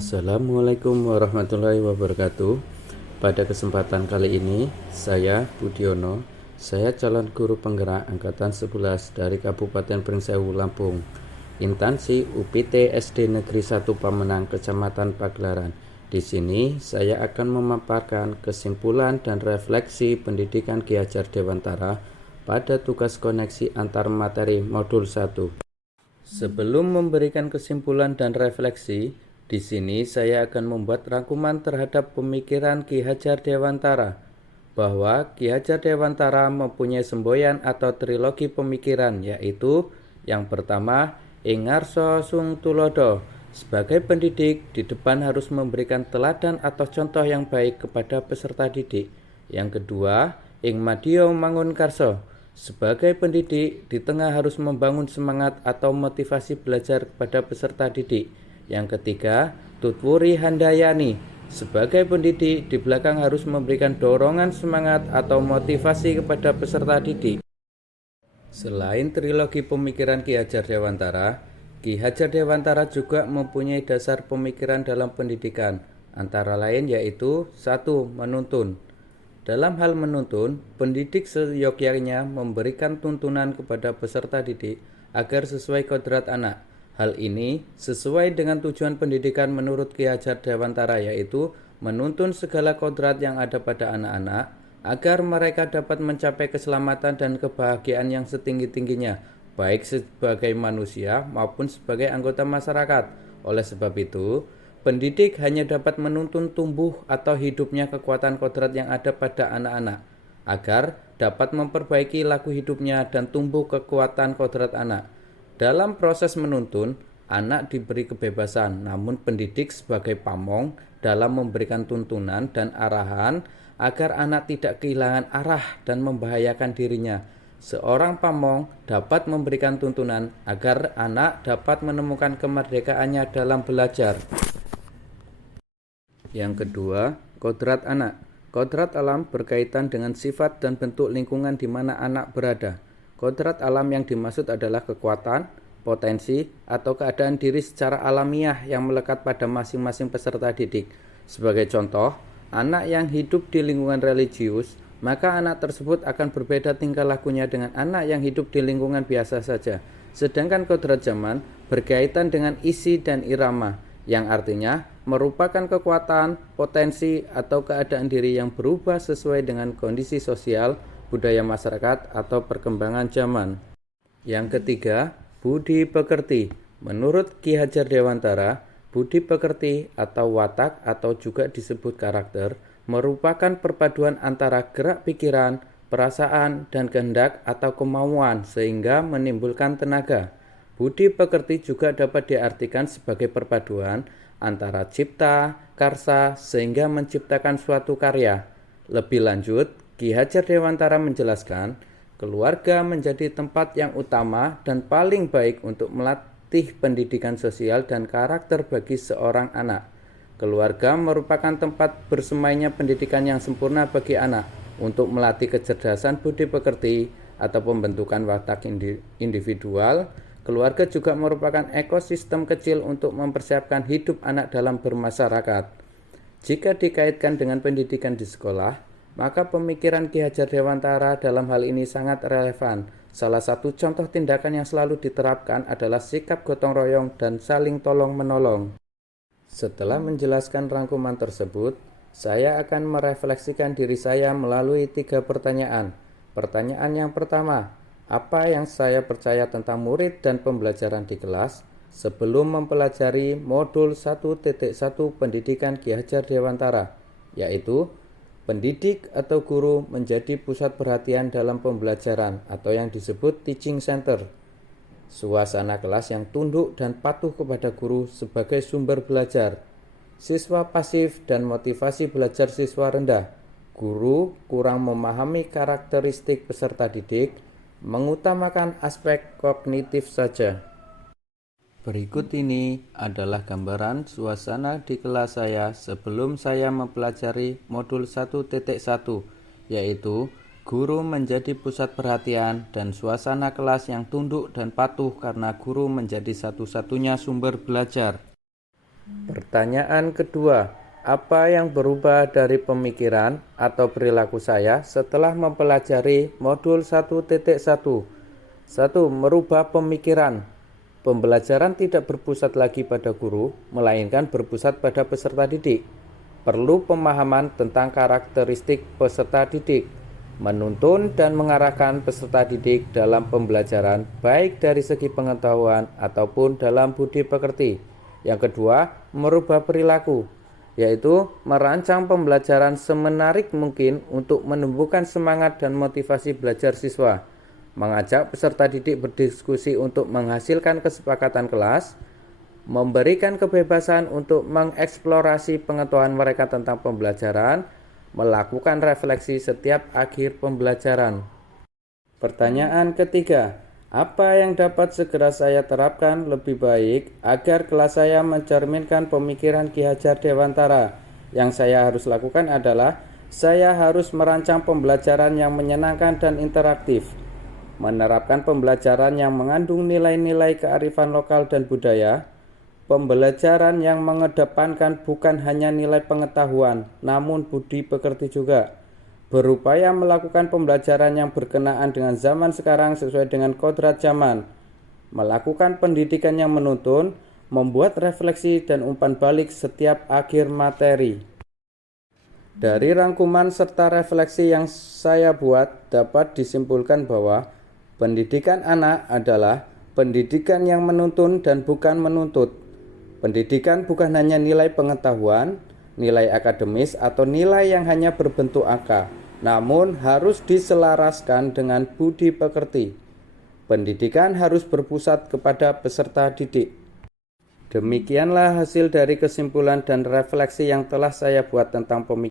Assalamualaikum warahmatullahi wabarakatuh. Pada kesempatan kali ini, saya Budiono, saya calon guru penggerak angkatan 11 dari Kabupaten Pringsewu, Lampung. Instansi UPT SD Negeri 1 Pamenang, Kecamatan Pagelaran. Di sini saya akan memaparkan kesimpulan dan refleksi pendidikan Ki Hajar Dewantara pada tugas koneksi antar materi modul 1. Sebelum memberikan kesimpulan dan refleksi, di sini saya akan membuat rangkuman terhadap pemikiran Ki Hajar Dewantara, bahwa Ki Hajar Dewantara mempunyai semboyan atau trilogi pemikiran, yaitu yang pertama, ing ngarsa sung tulodo. Sebagai pendidik, di depan harus memberikan teladan atau contoh yang baik kepada peserta didik. Yang kedua, ing madya mangun karso. Sebagai pendidik, di tengah harus membangun semangat atau motivasi belajar kepada peserta didik. Yang ketiga, tutwuri handayani. Sebagai pendidik, di belakang harus memberikan dorongan semangat atau motivasi kepada peserta didik. Selain trilogi pemikiran Ki Hajar Dewantara, Ki Hajar Dewantara juga mempunyai dasar pemikiran dalam pendidikan, antara lain yaitu 1. Menuntun. Dalam hal menuntun, pendidik seyogyanya memberikan tuntunan kepada peserta didik agar sesuai kodrat anak. Hal ini sesuai dengan tujuan pendidikan menurut Ki Hajar Dewantara, yaitu menuntun segala kodrat yang ada pada anak-anak agar mereka dapat mencapai keselamatan dan kebahagiaan yang setinggi-tingginya, baik sebagai manusia maupun sebagai anggota masyarakat. Oleh sebab itu, pendidik hanya dapat menuntun tumbuh atau hidupnya kekuatan kodrat yang ada pada anak-anak, agar dapat memperbaiki laku hidupnya dan tumbuh kekuatan kodrat anak. Dalam proses menuntun, anak diberi kebebasan, namun pendidik sebagai pamong dalam memberikan tuntunan dan arahan agar anak tidak kehilangan arah dan membahayakan dirinya. Seorang pamong dapat memberikan tuntunan agar anak dapat menemukan kemerdekaannya dalam belajar. Yang kedua, kodrat anak. Kodrat alam berkaitan dengan sifat dan bentuk lingkungan di mana anak berada. Kodrat alam yang dimaksud adalah kekuatan, potensi, atau keadaan diri secara alamiah yang melekat pada masing-masing peserta didik. Sebagai contoh, anak yang hidup di lingkungan religius, maka anak tersebut akan berbeda tingkah lakunya dengan anak yang hidup di lingkungan biasa saja. Sedangkan kodrat zaman berkaitan dengan isi dan irama, yang artinya merupakan kekuatan, potensi, atau keadaan diri yang berubah sesuai dengan kondisi sosial, budaya masyarakat, atau perkembangan zaman. Yang ketiga, budi pekerti. Menurut Ki Hajar Dewantara, budi pekerti atau watak atau juga disebut karakter merupakan perpaduan antara gerak pikiran, perasaan, dan kehendak atau kemauan sehingga menimbulkan tenaga. Budi pekerti juga dapat diartikan sebagai perpaduan antara cipta, karsa, sehingga menciptakan suatu karya. Lebih lanjut, Ki Hajar Dewantara menjelaskan, keluarga menjadi tempat yang utama dan paling baik untuk melatih pendidikan sosial dan karakter bagi seorang anak. Keluarga merupakan tempat bersemainya pendidikan yang sempurna bagi anak untuk melatih kecerdasan budi pekerti atau pembentukan watak individual. Keluarga juga merupakan ekosistem kecil untuk mempersiapkan hidup anak dalam bermasyarakat. Jika dikaitkan dengan pendidikan di sekolah, maka pemikiran Ki Hajar Dewantara dalam hal ini sangat relevan. Salah satu contoh tindakan yang selalu diterapkan adalah sikap gotong royong dan saling tolong-menolong. Setelah menjelaskan rangkuman tersebut, saya akan merefleksikan diri saya melalui 3 pertanyaan. Pertanyaan yang pertama, apa yang saya percaya tentang murid dan pembelajaran di kelas sebelum mempelajari modul 1.1 pendidikan Ki Hajar Dewantara, yaitu pendidik atau guru menjadi pusat perhatian dalam pembelajaran atau yang disebut teaching center. Suasana kelas yang tunduk dan patuh kepada guru sebagai sumber belajar. Siswa pasif dan motivasi belajar siswa rendah. Guru kurang memahami karakteristik peserta didik, mengutamakan aspek kognitif saja. Berikut ini adalah gambaran suasana di kelas saya sebelum saya mempelajari modul 1.1, yaitu guru menjadi pusat perhatian dan suasana kelas yang tunduk dan patuh karena guru menjadi satu-satunya sumber belajar. Pertanyaan kedua, apa yang berubah dari pemikiran atau perilaku saya setelah mempelajari modul 1.1? 1. Merubah pemikiran. Pembelajaran tidak berpusat lagi pada guru, melainkan berpusat pada peserta didik. Perlu pemahaman tentang karakteristik peserta didik, menuntun dan mengarahkan peserta didik dalam pembelajaran baik dari segi pengetahuan ataupun dalam budi pekerti. Yang kedua, merubah perilaku, yaitu merancang pembelajaran semenarik mungkin untuk menumbuhkan semangat dan motivasi belajar siswa, mengajak peserta didik berdiskusi untuk menghasilkan kesepakatan kelas, memberikan kebebasan untuk mengeksplorasi pengetahuan mereka tentang pembelajaran, melakukan refleksi setiap akhir pembelajaran. Pertanyaan ketiga, apa yang dapat segera saya terapkan lebih baik agar kelas saya mencerminkan pemikiran Ki Hajar Dewantara? Yang saya harus lakukan adalah saya harus merancang pembelajaran yang menyenangkan dan interaktif, menerapkan pembelajaran yang mengandung nilai-nilai kearifan lokal dan budaya, pembelajaran yang mengedepankan bukan hanya nilai pengetahuan, namun budi pekerti juga, berupaya melakukan pembelajaran yang berkenaan dengan zaman sekarang sesuai dengan kodrat zaman, melakukan pendidikan yang menuntun, membuat refleksi dan umpan balik setiap akhir materi. Dari rangkuman serta refleksi yang saya buat dapat disimpulkan bahwa pendidikan anak adalah pendidikan yang menuntun dan bukan menuntut. Pendidikan bukan hanya nilai pengetahuan, nilai akademis atau nilai yang hanya berbentuk angka, namun harus diselaraskan dengan budi pekerti. Pendidikan harus berpusat kepada peserta didik. Demikianlah hasil dari kesimpulan dan refleksi yang telah saya buat tentang pemikiran